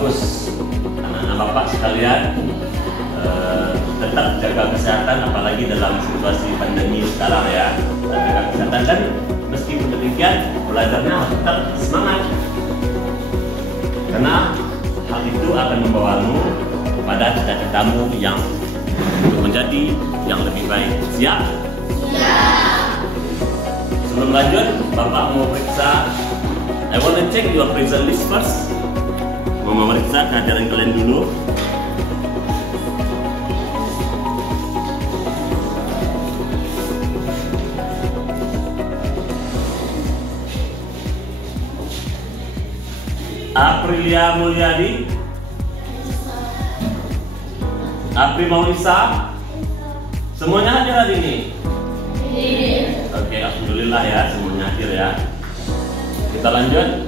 bagus anak-anak Bapak sekalian tetap jaga kesehatan, apalagi dalam situasi pandemi sekarang ya. Tetap jaga kesehatan, dan meskipun demikian belajarnya tetap semangat, karena hal itu akan membawamu pada cita-citamu yang untuk menjadi yang lebih baik. Siap? Siap. Sebelum lanjut, Bapak mau periksa. I want to check your present list first. Mau memeriksa kehadiran kalian dulu. Aprilia Mulyadi, Apri Maulisa, semuanya hadir hari ini? Oke, alhamdulillah ya, semuanya hadir ya. Kita lanjut.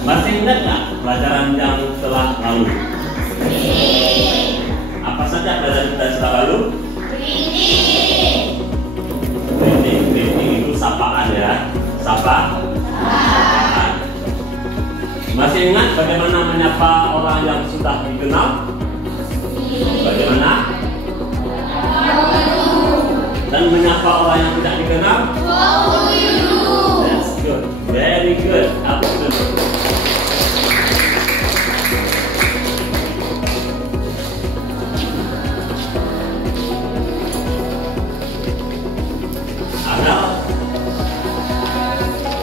Masih ingat nggak pelajaran yang telah lalu? Apa saja pelajaran kita setelah lalu? Greeting itu sapaan ya, sapaan. Masih ingat bagaimana menyapa orang yang sudah dikenal? Bagaimana? Dan menyapa orang yang tidak dikenal? That's good, very good, absolutely.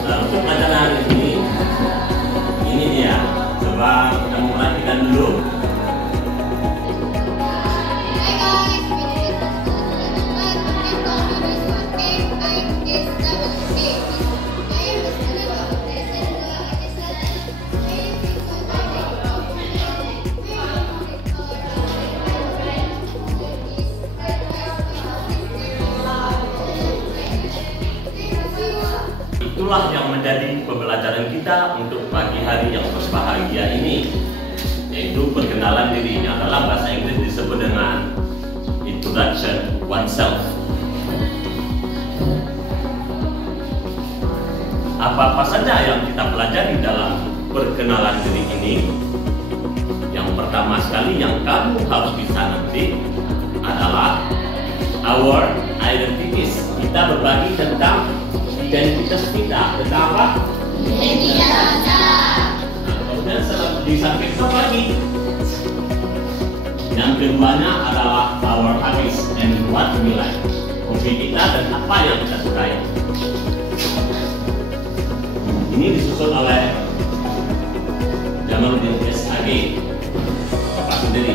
Untuk pelajaran hari ini dia. Coba kita memperhatikan dulu. Itulah yang menjadi pembelajaran kita untuk pagi hari yang berbahagia ini, yaitu perkenalan diri. Dalam bahasa Inggris disebut dengan introduction oneself. Apa-apa saja yang kita pelajari dalam perkenalan diri ini? Yang pertama sekali yang kamu harus bisa nanti adalah our identities. Kita berbagi tentang identitas kita. Tentang apa? Identitas kita. Kemudian di samping itu lagi, yang keduanya adalah our hobbies and what we like. Hobi kita dan apa yang kita sukai. Ini disusun oleh Jamaluddin SAG, Bapak sendiri.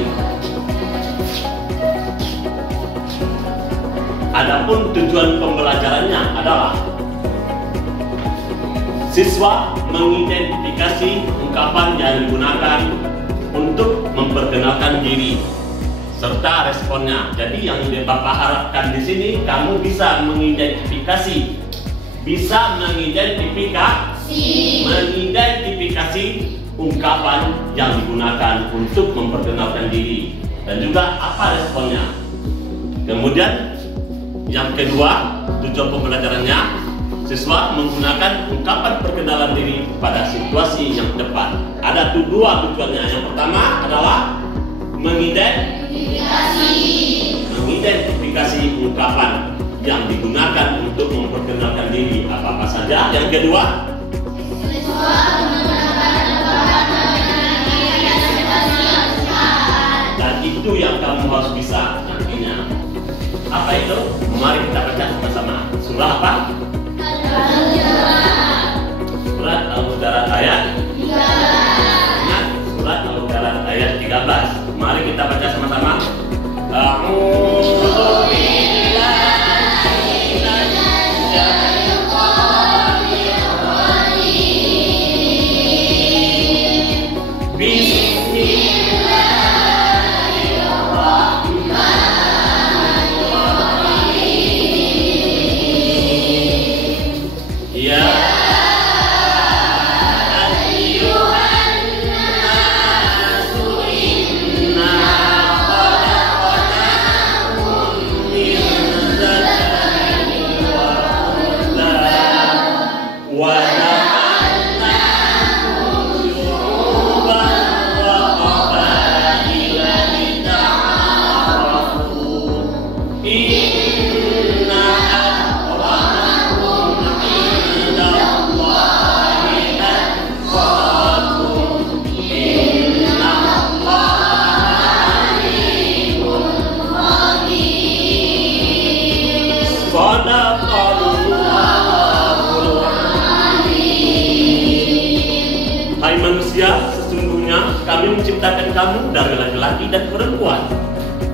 Adapun tujuan pembelajarannya adalah siswa mengidentifikasi ungkapan yang digunakan untuk memperkenalkan diri serta responnya. Jadi yang Bapak harapkan di sini, kamu bisa mengidentifikasi ungkapan yang digunakan untuk memperkenalkan diri dan juga apa responnya. Kemudian yang kedua, tujuan pembelajarannya, siswa menggunakan ungkapan perkenalan diri pada situasi yang tepat. Ada dua tujuannya. Yang pertama adalah mengidentifikasi ungkapan yang digunakan untuk memperkenalkan diri apa-apa saja. Yang kedua, dan itu yang kamu harus bisa nantinya. Apa itu? Mari kita baca sama-sama. Surah apa? Surat Al-Hujurat ayat 13. Ingat, surat Al-Hujurat ayat 13. Mari kita baca sama-sama. Shadaqallahul azim. Hai manusia, sesungguhnya kami menciptakan kamu dari laki-laki dan perempuan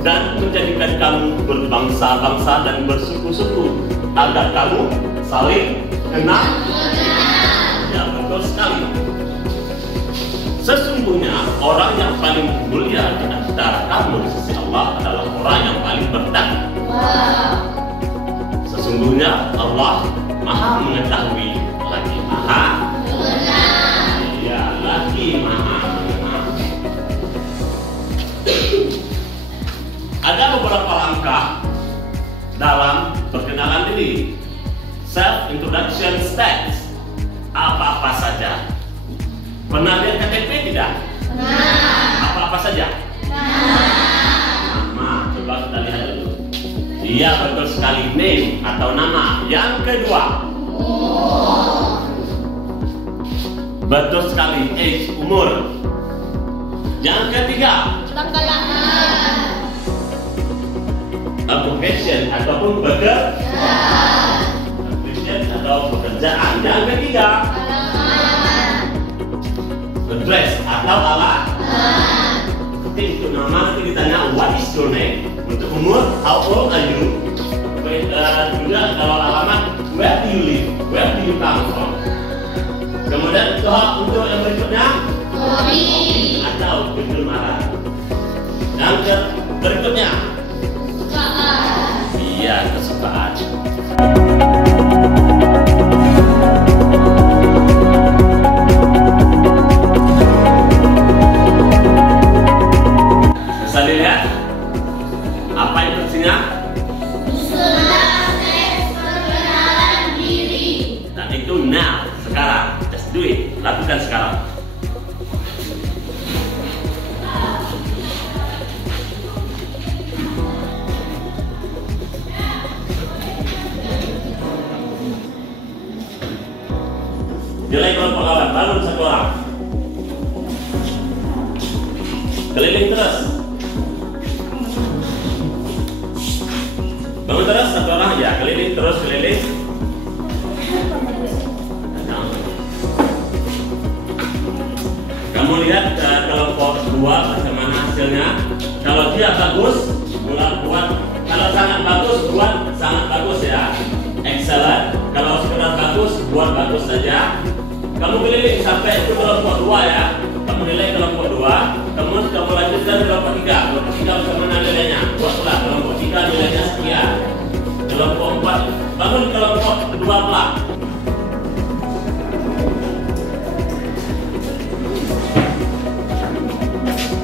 dan menjadikan kamu berbangsa-bangsa dan bersuku-suku agar kamu saling kenal. Ya, betul sekali. Sesungguhnya orang yang paling mulia di antara kamu di sisi Allah adalah orang yang paling bertakwa. Sesungguhnya Allah Maha mengetahui lagi Maha mengenal. Ya, lagi Maha mengenal. Ada beberapa langkah dalam perkenalan diri. Self introduction steps. Apa-apa saja. Pernah lihat KTP tidak? Pernah. Apa-apa saja? Nama. Coba kita lihat dulu. Iya, betul sekali. Name atau nama. Yang kedua. Betul sekali. Age, umur. Yang ketiga. Tanggal lahir. Occupation ataupun occupation atau pekerjaan. Yang ketiga. Address atau alamat. Oke, untuk nama nanti ditanya what is your name. Untuk umur, how old are you. Juga kalau alamat, where do you live, where do you come from. Kemudian untuk yang berikutnya, hobi atau kegemaran. Yang berikutnya, kesukaan. Iya, kesukaan. Bisa dilihat apa yang berikutnya? Perkenalan diri. Dan itu now, sekarang. Just do it. Lakukan sekarang. Nilai kelompok lawan, bangun satu orang. Keliling terus. Bangun terus satu orang, ya keliling terus keliling. Kamu lihat kelompok dua bagaimana hasilnya. Kalau dia bagus, mulai buat. Kalau sangat bagus, buat sangat bagus ya. Excellent. Kalau sekedar bagus, buat bagus saja. Kamu keliling sampai itu kelompok 2 ya. Kamu nilai kelompok 2. Kemudian kamu lanjutkan kelompok 3. Kelompok 3 bagaimana nilainya? Buatlah kelompok 3 nilainya sekian. Kelompok 4 bangun kelompok 2 pula.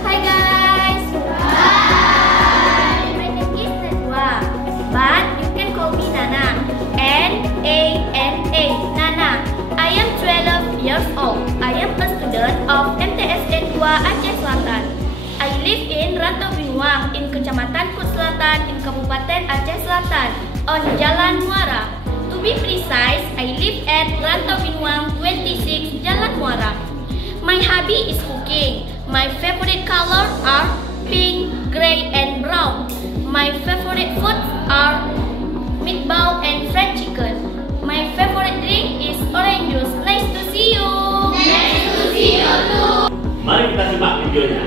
Hi guys. Hi. My name is Najwa, but you can call me Nana. N-A-N-A. Nana. I am 12 years old. I am a student of MTSN 2 Aceh Selatan. I live in Rantau Binuang in Kecamatan Kut Selatan in Kabupaten Aceh Selatan on Jalan Muara. To be precise, I live at Rantau Binuang 26 Jalan Muara. My hobby is cooking. My favorite colors are pink, gray, and brown. My favorite foods are meatball and fried chicken. My favorite drink is orange juice. Nice to see you. Nice to see you too. Mari kita simak videonya.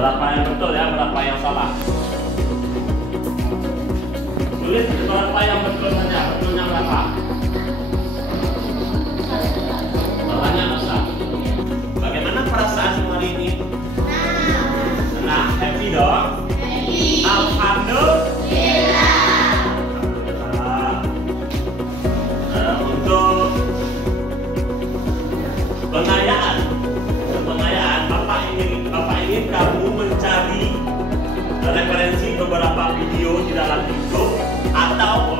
Berapa yang betul ya, berapa yang salah. Tulis berapa yang betul saja, betulnya berapa? Salahnya besar. Bagaimana perasaan hari ini? Senang, happy dong? Happy. Alhamdulillah. Untuk pengayaan, Bapak ingin kamu mencari referensi beberapa video di dalam YouTube atau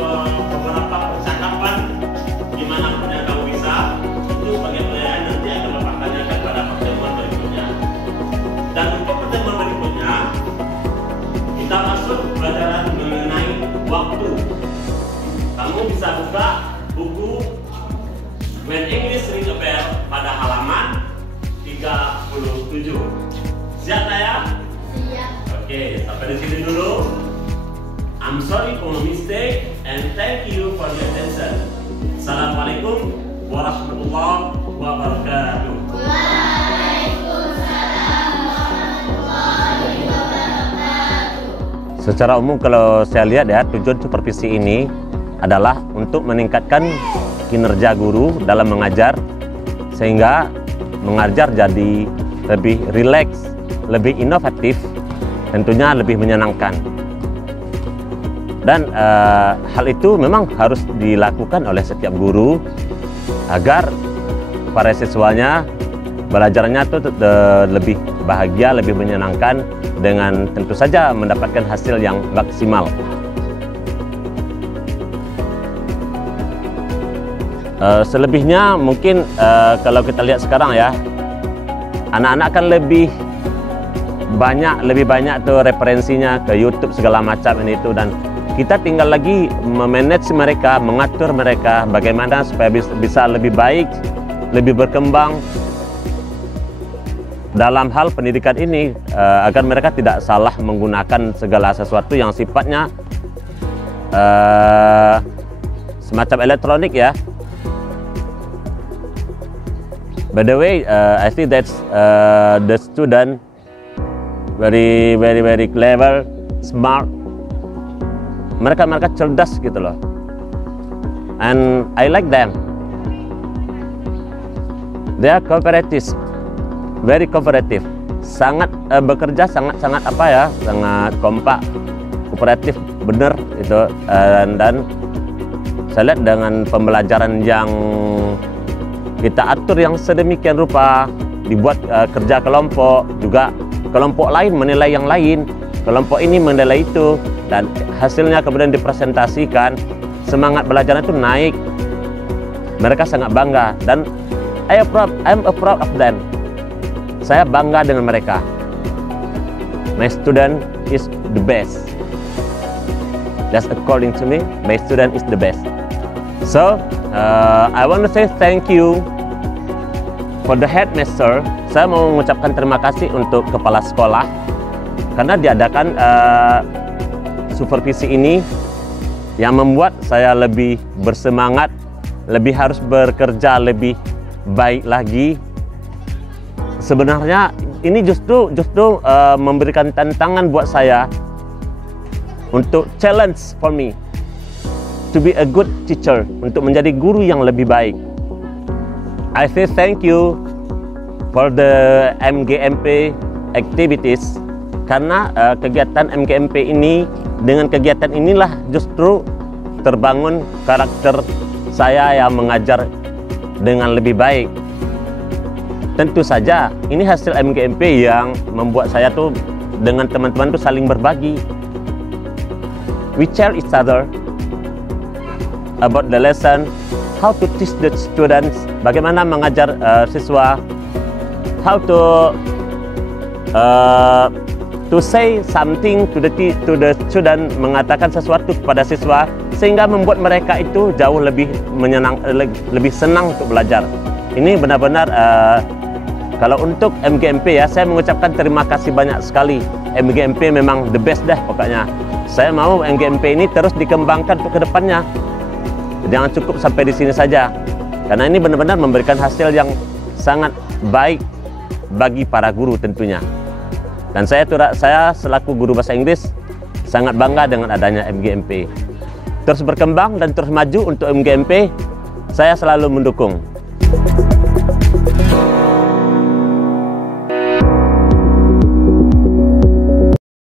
beberapa percakapan dimanapun yang kamu bisa. Itu sebagai penilaian nanti akan Bapak tanyakan pada pertemuan berikutnya. Dan untuk pertemuan berikutnya kita masuk pelajaran mengenai waktu. Kamu bisa buka buku When English Ring a Bell pada halaman 37. Siap ya? Siap. Oke, sampai di sini dulu. I'm sorry for my mistake and thank you for your attention. Assalamualaikum warahmatullahi wabarakatuh. Waalaikumsalam warahmatullahi wabarakatuh. Secara umum kalau saya lihat ya, tujuan supervisi ini adalah untuk meningkatkan kinerja guru dalam mengajar sehingga mengajar jadi lebih rileks, lebih inovatif, tentunya lebih menyenangkan. Dan hal itu memang harus dilakukan oleh setiap guru agar para siswanya belajarnya itu lebih bahagia, lebih menyenangkan dengan tentu saja mendapatkan hasil yang maksimal. Selebihnya mungkin kalau kita lihat sekarang ya, anak-anak kan lebih banyak tuh referensinya ke YouTube segala macam ini itu, dan kita tinggal lagi memanage mereka, mengatur mereka bagaimana supaya bisa lebih baik, lebih berkembang dalam hal pendidikan ini, agar mereka tidak salah menggunakan segala sesuatu yang sifatnya semacam elektronik ya. By the way, I think that's the student very clever, smart. Mereka cerdas gitu loh, and I like them. They are cooperative, very cooperative. Sangat bekerja, sangat apa ya, sangat kompak, kooperatif, bener itu. Dan saya lihat dengan pembelajaran yang kita atur yang sedemikian rupa, dibuat kerja kelompok, juga kelompok lain menilai yang lain, kelompok ini menilai itu, dan hasilnya kemudian dipresentasikan, semangat belajarnya itu naik. Mereka sangat bangga, dan I'm proud of them. Saya bangga dengan mereka. My student is the best. That's according to me, my student is the best. So, I want to say thank you for the headmaster. Saya mau mengucapkan terima kasih untuk kepala sekolah karena diadakan supervisi ini yang membuat saya lebih bersemangat, lebih harus bekerja lebih baik lagi. Sebenarnya ini justru memberikan tantangan buat saya untuk challenge for me to be a good teacher, untuk menjadi guru yang lebih baik. I say thank you for the MGMP activities, karena kegiatan MGMP ini, dengan kegiatan inilah justru terbangun karakter saya yang mengajar dengan lebih baik. Tentu saja ini hasil MGMP yang membuat saya tuh dengan teman-teman tuh saling berbagi. We share each other about the lesson, how to teach the students, bagaimana mengajar siswa, how to say something to the student, mengatakan sesuatu kepada siswa sehingga membuat mereka itu jauh lebih lebih senang untuk belajar. Ini benar-benar kalau untuk MGMP ya, saya mengucapkan terima kasih banyak sekali. MGMP memang the best dah pokoknya. Saya mau MGMP ini terus dikembangkan untuk kedepannya. Jangan cukup sampai di sini saja, karena ini benar-benar memberikan hasil yang sangat baik bagi para guru tentunya. Dan saya selaku guru bahasa Inggris sangat bangga dengan adanya MGMP. Terus berkembang dan terus maju untuk MGMP, saya selalu mendukung.